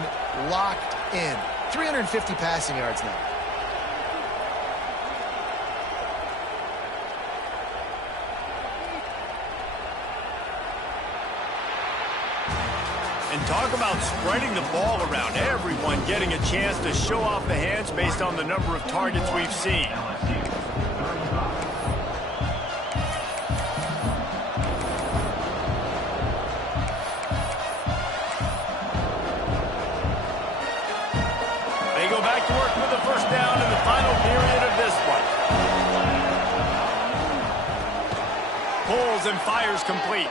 locked in. 350 passing yards now. And talk about spreading the ball around. Everyone getting a chance to show off the hands based on the number of targets we've seen. They go back to work for the first down in the final period of this one. Pulls and fires complete.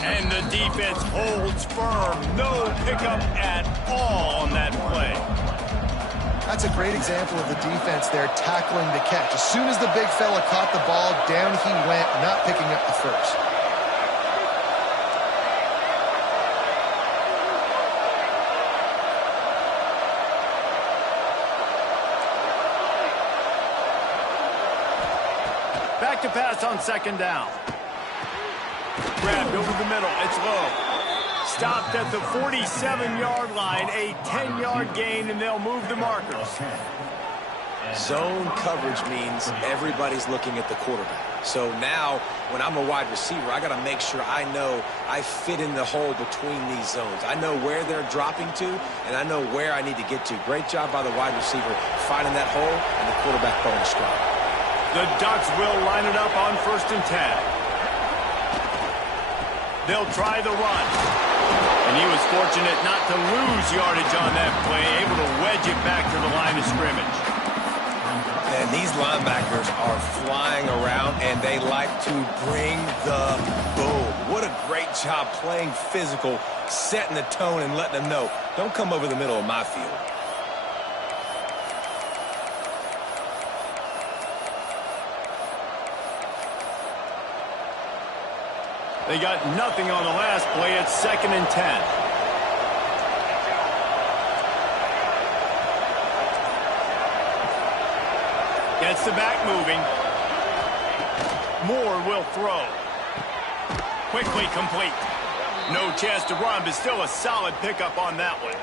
And the defense holds firm. No pickup at all on that play. That's a great example of the defense there tackling the catch. As soon as the big fella caught the ball, down he went, not picking up the first. Back to pass on second down. Grabbed over the middle. It's low. Stopped at the 47-yard line. A 10-yard gain, and they'll move the markers. Zone coverage means everybody's looking at the quarterback. So now, when I'm a wide receiver, I got to make sure I know I fit in the hole between these zones. I know where they're dropping to, and I know where I need to get to. Great job by the wide receiver finding that hole, and the quarterback throwing a strike. The Ducks will line it up on 1st and 10. They'll try the run. And he was fortunate not to lose yardage on that play, able to wedge it back to the line of scrimmage. And these linebackers are flying around, and they like to bring the boom. What a great job playing physical, setting the tone and letting them know, don't come over the middle of my field. They got nothing on the last play. It's 2nd and 10. Gets the back moving. Moore will throw. Quickly complete. No chance to run, but still a solid pickup on that one.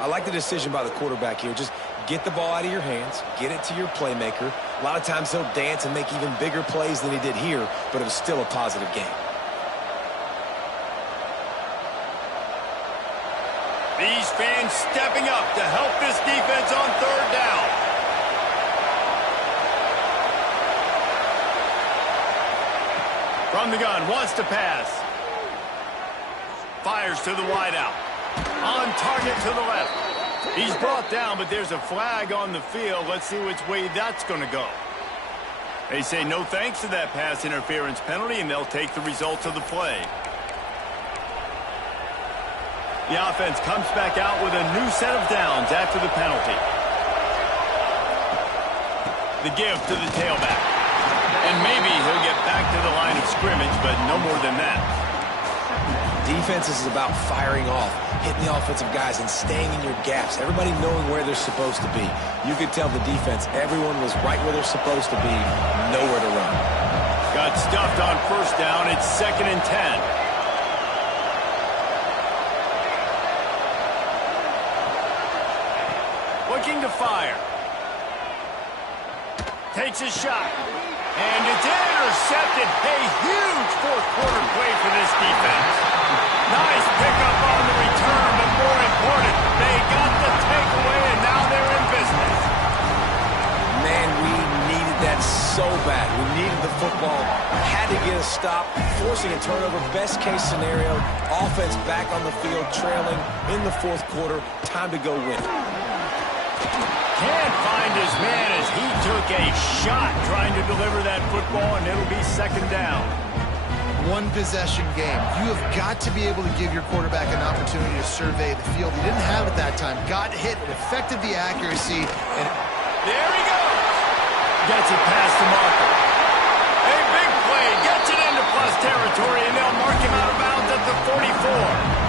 I like the decision by the quarterback here. Just get the ball out of your hands, get it to your playmaker. A lot of times he'll dance and make even bigger plays than he did here, but it was still a positive game. These fans stepping up to help this defense on 3rd down. From the gun, wants to pass. Fires to the wideout. On target to the left. He's brought down, but there's a flag on the field. Let's see which way that's going to go. They say no thanks to that pass interference penalty, and they'll take the results of the play. The offense comes back out with a new set of downs after the penalty. The give to the tailback. And maybe he'll get back to the line of scrimmage, but no more than that. Defense is about firing off, hitting the offensive guys, and staying in your gaps. Everybody knowing where they're supposed to be. You could tell the defense, everyone was right where they're supposed to be, nowhere to run. Got stuffed on 1st down. It's 2nd and 10. Looking to fire. Takes a shot. And it's intercepted. A huge 4th quarter play for this defense. Nice pickup on the return, but more important, they got the takeaway, and now they're in business. Man, we needed that so bad. We needed the football, had to get a stop, forcing a turnover. Best case scenario, offense back on the field, trailing in the fourth quarter. Time to go win. Can't find his man as he took a shot trying to deliver that football, and it'll be second down. One possession game. You have got to be able to give your quarterback an opportunity to survey the field. He didn't have it that time. Got hit. It affected the accuracy. And there he goes. Gets it past the marker. A big play. Gets it into plus territory, and they'll mark him out of bounds at the 44.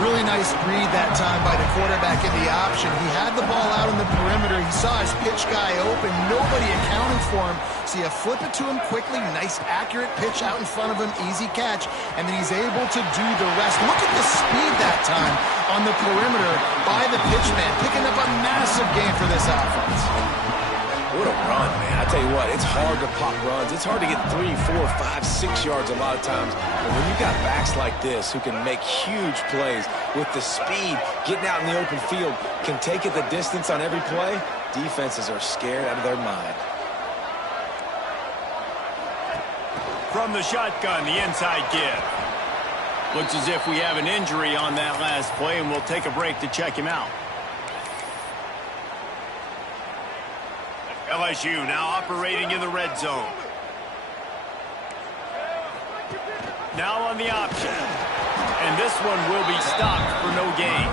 Really nice read that time by the quarterback in the option. He had the ball out in the perimeter. He saw his pitch guy open. Nobody accounting for him. So you flip it to him quickly. Nice, accurate pitch out in front of him. Easy catch. And then he's able to do the rest. Look at the speed that time on the perimeter by the pitchman. Picking up a massive gain for this offense. What a run, man. I tell you what, it's hard to pop runs. It's hard to get 3, 4, 5, 6 yards a lot of times. But when you got backs like this who can make huge plays with the speed, getting out in the open field, can take it the distance on every play, defenses are scared out of their mind. From the shotgun, the inside give. Looks as if we have an injury on that last play, and we'll take a break to check him out. LSU now operating in the red zone. Now on the option. And this one will be stopped for no gain.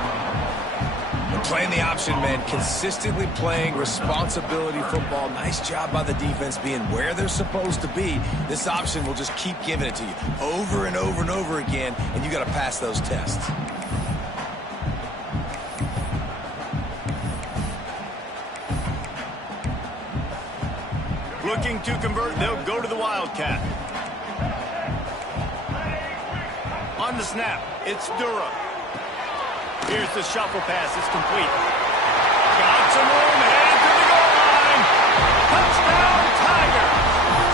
Playing the option, man. Consistently playing responsibility football. Nice job by the defense being where they're supposed to be. This option will just keep giving it to you over and over and over again, and you got to pass those tests. Looking to convert, they'll go to the Wildcat. On the snap, it's Durham. Here's the shuffle pass, it's complete. Got some room, headed to the goal line. Touchdown, Tigers.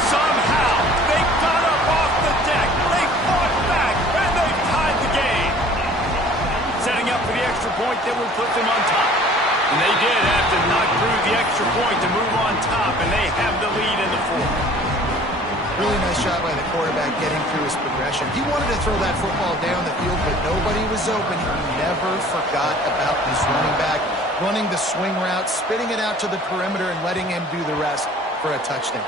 Somehow, they got up off the deck. They fought back, and they tied the game. Setting up for the extra point that will put them on top. And they did have to knock through the extra point to move on top, and they have the lead in the fourth. Really nice shot by the quarterback getting through his progression. He wanted to throw that football down the field, but nobody was open. He never forgot about his running back, running the swing route, spitting it out to the perimeter, and letting him do the rest for a touchdown.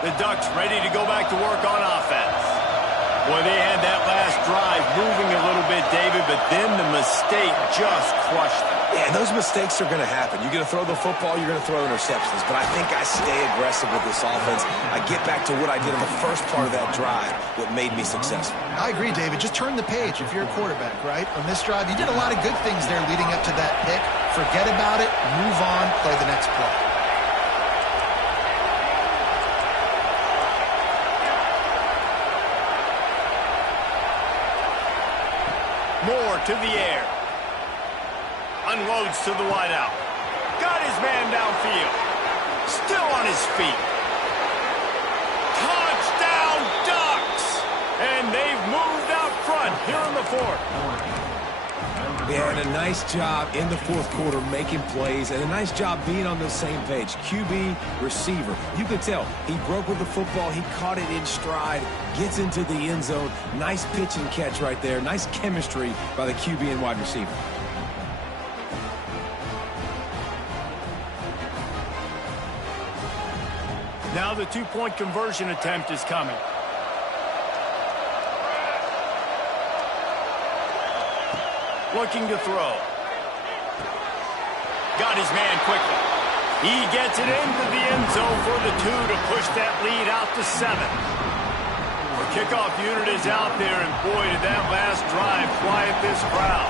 The Ducks ready to go back to work on offense. Boy, they had that last drive moving a little bit, David, but then the mistake just crushed them. Yeah, those mistakes are going to happen. You're going to throw the football, you're going to throw interceptions. But I think I stay aggressive with this offense. I get back to what I did in the first part of that drive, what made me successful. I agree, David. Just turn the page if you're a quarterback, right? On this drive, you did a lot of good things there leading up to that pick. Forget about it, move on, play the next play. Moore to the air. Unloads to the wideout. Got his man downfield. Still on his feet. Touchdown, Ducks! And they've moved out front here in the fourth. Yeah, and a nice job in the fourth quarter making plays, and a nice job being on the same page. QB, receiver. You could tell he broke with the football. He caught it in stride, gets into the end zone. Nice pitch and catch right there. Nice chemistry by the QB and wide receiver. Now the two-point conversion attempt is coming. Looking to throw. Got his man quickly. He gets it into the end zone for the 2 to push that lead out to 7. The kickoff unit is out there, and boy, did that last drive quiet this crowd.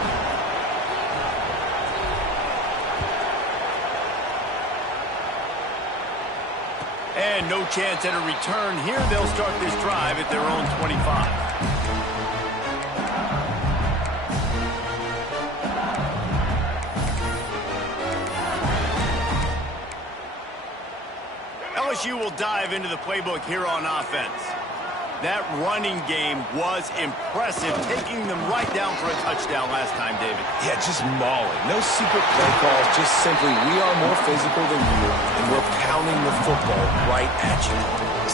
And no chance at a return here. They'll start this drive at their own 25. LSU will dive into the playbook here on offense. That running game was impressive, taking them right down for a touchdown last time, David. Yeah, just mauling. No secret play calls, just simply we are more physical than you, and we're pounding the football right at you.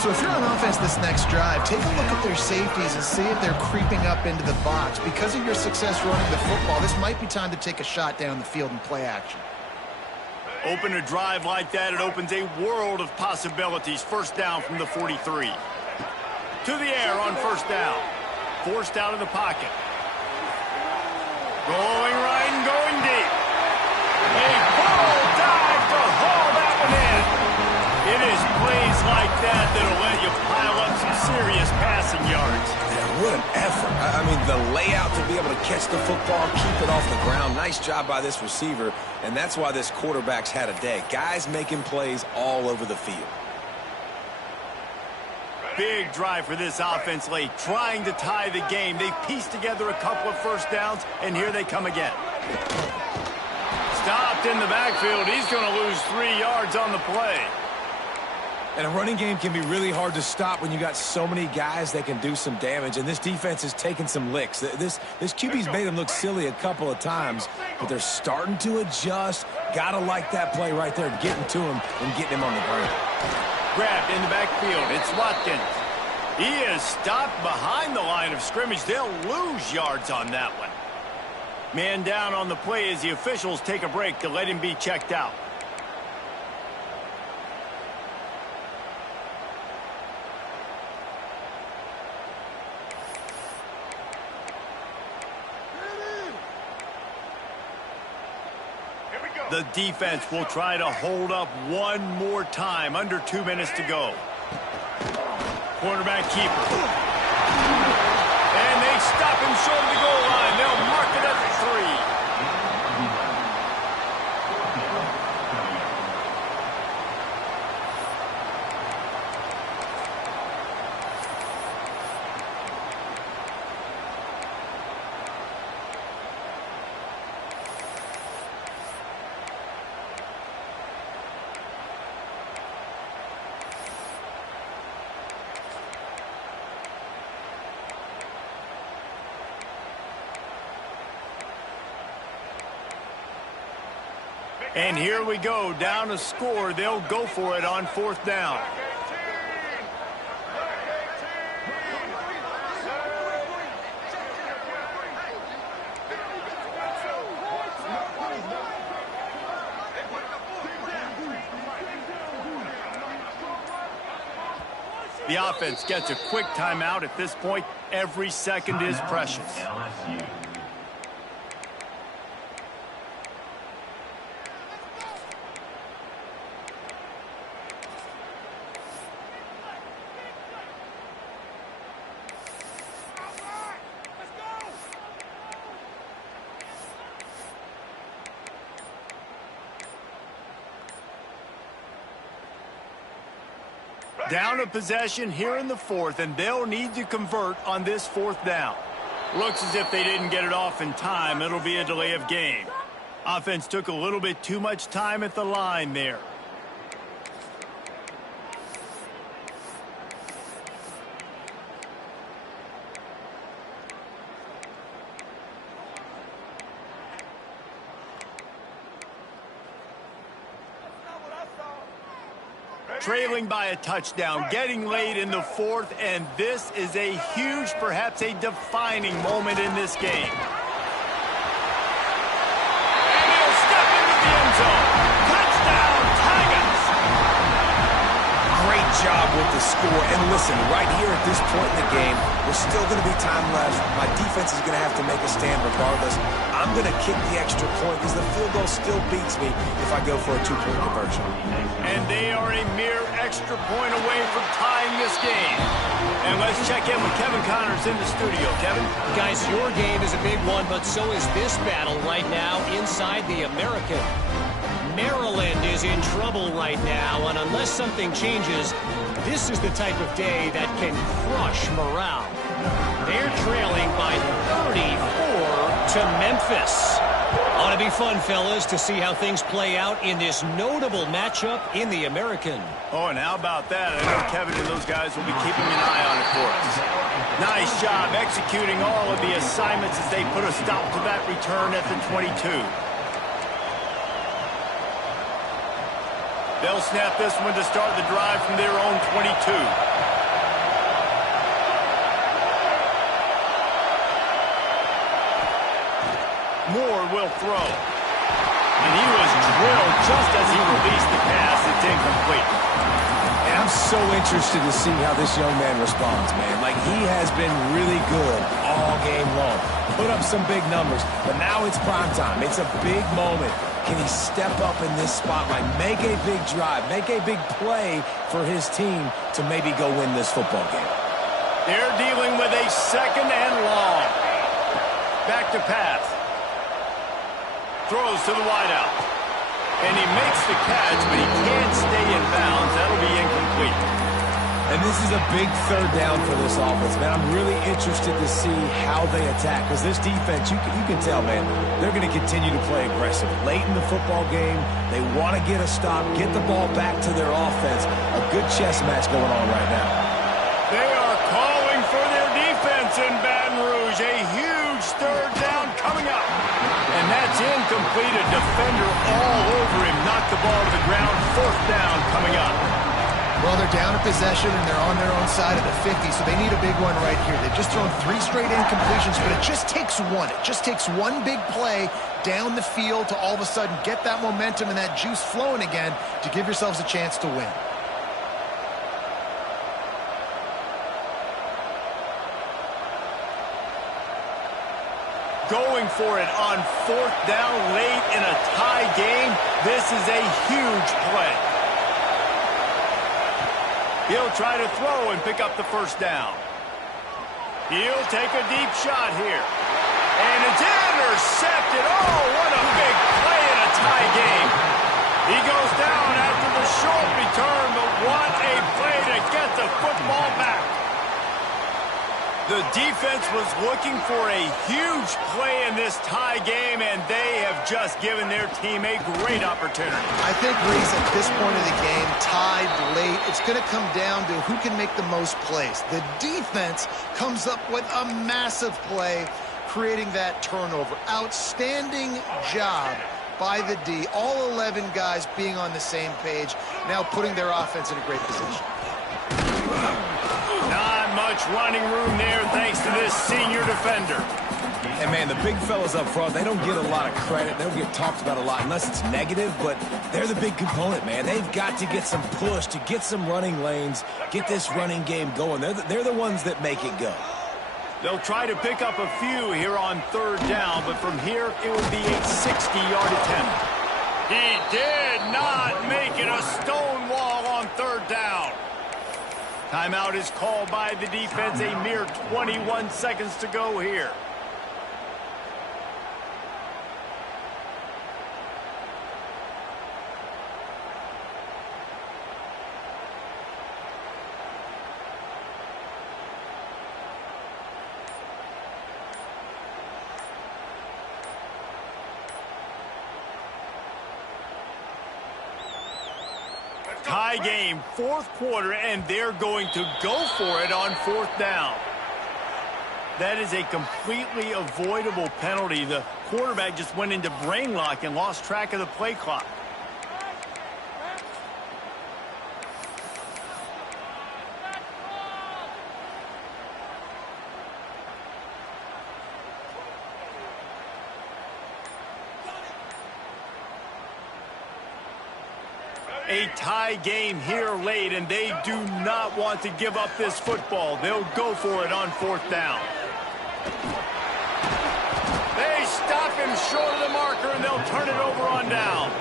So if you're on offense this next drive, take a look at their safeties and see if they're creeping up into the box. Because of your success running the football, this might be time to take a shot down the field and play action. Open a drive like that, it opens a world of possibilities. First down from the 43. To the air on first down. Forced out of the pocket. Going right and going deep. A full dive to haul that one in. It is plays like that that'll let you pile up some serious passing yards. Man, what an effort. I mean, the layout to be able to catch the football, keep it off the ground. Nice job by this receiver, and that's why this quarterback's had a day. Guys making plays all over the field. Big drive for this offense late, trying to tie the game. They pieced together a couple of first downs, and here they come again. Stopped in the backfield. He's going to lose 3 yards on the play. And a running game can be really hard to stop when you got so many guys that can do some damage, and this defense is taking some licks. This QB's made them look silly a couple of times, but they're starting to adjust. Gotta like that play right there, getting to him and getting him on the ground. Grabbed in the backfield. It's Watkins. He is stopped behind the line of scrimmage. They'll lose yards on that one. Man down on the play as the officials take a break to let him be checked out. The defense will try to hold up one more time. Under 2 minutes to go. Quarterback keeper. And they stop him short of the goal line. They'll mark it at 3. And here we go, down a score. They'll go for it on fourth down. The offense gets a quick timeout. At this point, every second is precious. LSU. Down a possession here in the fourth, and they'll need to convert on this fourth down. Looks as if they didn't get it off in time. It'll be a delay of game. Offense took a little bit too much time at the line there. Trailing by a touchdown, getting late in the fourth, and this is a huge, perhaps a defining moment in this game. And he'll step into the end zone. Touchdown, Tigers! Great job with the score. And listen, right here at this point in the game, there's still going to be time left. My defense is going to have to make a stand regardless. I'm going to kick the extra point because the field goal still beats me if I go for a two-point conversion. And they are a mere extra point away from tying this game. And let's check in with Kevin Connors in the studio. Kevin? Guys, your game is a big one, but so is this battle right now inside the American. Maryland is in trouble right now, and unless something changes, this is the type of day that can crush morale. They're trailing by 34 to Memphis. On Gonna be fun, fellas, to see how things play out in this notable matchup in the American. Oh, and how about that? I know Kevin and those guys will be keeping an eye on it for us. Nice job executing all of the assignments as they put a stop to that return at the 22. They'll snap this one to start the drive from their own 22. Moore will throw. And he was drilled just as he released the pass. It's incomplete. And I'm so interested to see how this young man responds, man. Like, he has been really good all game long. Put up some big numbers, but now it's prime time. It's a big moment. Can he step up in this spotlight, make a big drive, make a big play for his team to maybe go win this football game? They're dealing with a second and long. Back to pass. Throws to the wideout. And he makes the catch, but he can't stay in bounds. That'll be incomplete. And this is a big third down for this offense, man. I'm really interested to see how they attack, because this defense, you can tell, man, they're going to continue to play aggressive. Late in the football game, they want to get a stop, get the ball back to their offense. A good chess match going on right now. They are calling for their defense in Baton Rouge. A huge third down coming up. And that's incomplete. A defender all over him. Knocked the ball to the ground. Fourth down coming up. Well, they're down a possession, and they're on their own side of the 50, so they need a big one right here. They've just thrown 3 straight incompletions, but it just takes one. It just takes one big play down the field to all of a sudden get that momentum and that juice flowing again to give yourselves a chance to win. Going for it on fourth down late in a tie game. This is a huge play. He'll try to throw and pick up the first down. He'll take a deep shot here. And it's intercepted. Oh, what a big play in a tie game. He goes down after the short return, but what a play to get the football back. The defense was looking for a huge play in this tie game, and they have just given their team a great opportunity. I think, Reese, at this point of the game, tied late, it's going to come down to who can make the most plays. The defense comes up with a massive play, creating that turnover. Outstanding job by the D. All 11 guys being on the same page, now putting their offense in a great position. Not much running room there thanks to this senior defender. And, man, the big fellas up front, they don't get a lot of credit. They don't get talked about a lot unless it's negative, but they're the big component, man. They've got to get some push, to get some running lanes, get this running game going. They're the ones that make it go. They'll try to pick up a few here on third down, but from here it will be a 60-yard attempt. He did not make it a stone wall on third down. Timeout is called by the defense. A mere 21 seconds to go here. Tie game, fourth quarter, and they're going to go for it on fourth down. That is a completely avoidable penalty. The quarterback just went into brain lock and lost track of the play clock. A tie game here late, and they do not want to give up this football. They'll go for it on fourth down. They stop him short of the marker, and they'll turn it over on downs.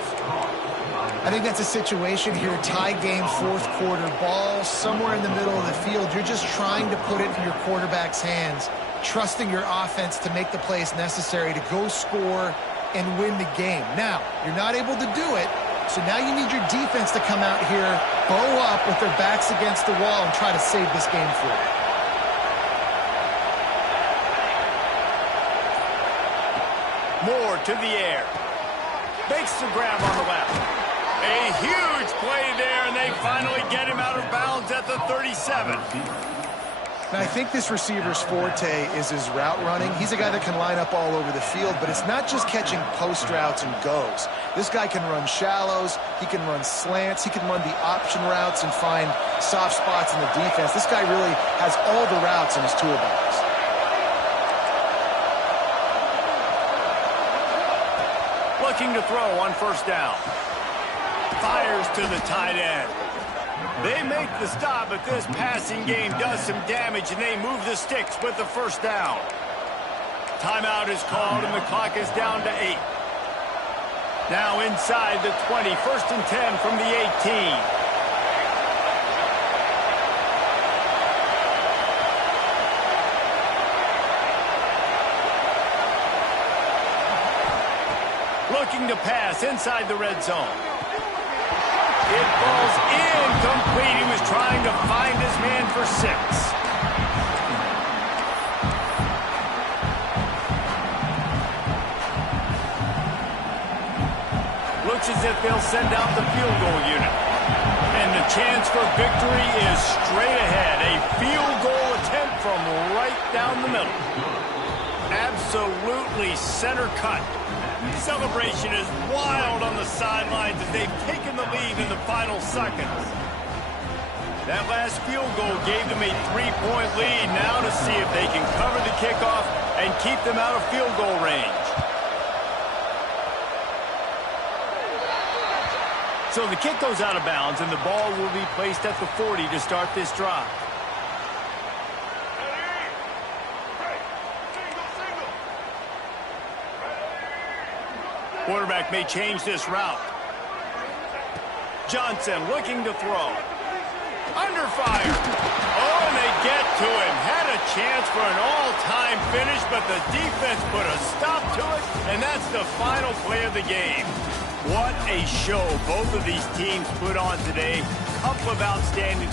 I think that's a situation here, tie game, fourth quarter, ball somewhere in the middle of the field. You're just trying to put it in your quarterback's hands, trusting your offense to make the plays necessary to go score and win the game. Now, you're not able to do it. So now you need your defense to come out here, bow up with their backs against the wall, and try to save this game for you. Moore to the air. Makes the grab on the left. A huge play there, and they finally get him out of bounds at the 37. Now, I think this receiver's forte is his route running. He's a guy that can line up all over the field, but it's not just catching post routes and goes. This guy can run shallows, he can run slants, he can run the option routes and find soft spots in the defense. This guy really has all the routes in his toolbox. Looking to throw on first down. Fires to the tight end. They make the stop, but this passing game does some damage, and they move the sticks with the first down. Timeout is called, and the clock is down to 8. Now inside the 20, 1st and 10 from the 18. Looking to pass inside the red zone. It falls incomplete. He was trying to find his man for 6. Looks as if they'll send out the field goal unit. And the chance for victory is straight ahead. A field goal attempt from right down the middle. Absolutely center cut. Celebration is wild on the sidelines as they've taken the lead in the final seconds. That last field goal gave them a 3-point lead. Now to see if they can cover the kickoff and keep them out of field goal range. So the kick goes out of bounds, and the ball will be placed at the 40 to start this drive. Quarterback may change this route. Johnson looking to throw. Under fire. Oh, and they get to him. Had a chance for an all-time finish, but the defense put a stop to it, and that's the final play of the game. What a show both of these teams put on today. Couple of outstanding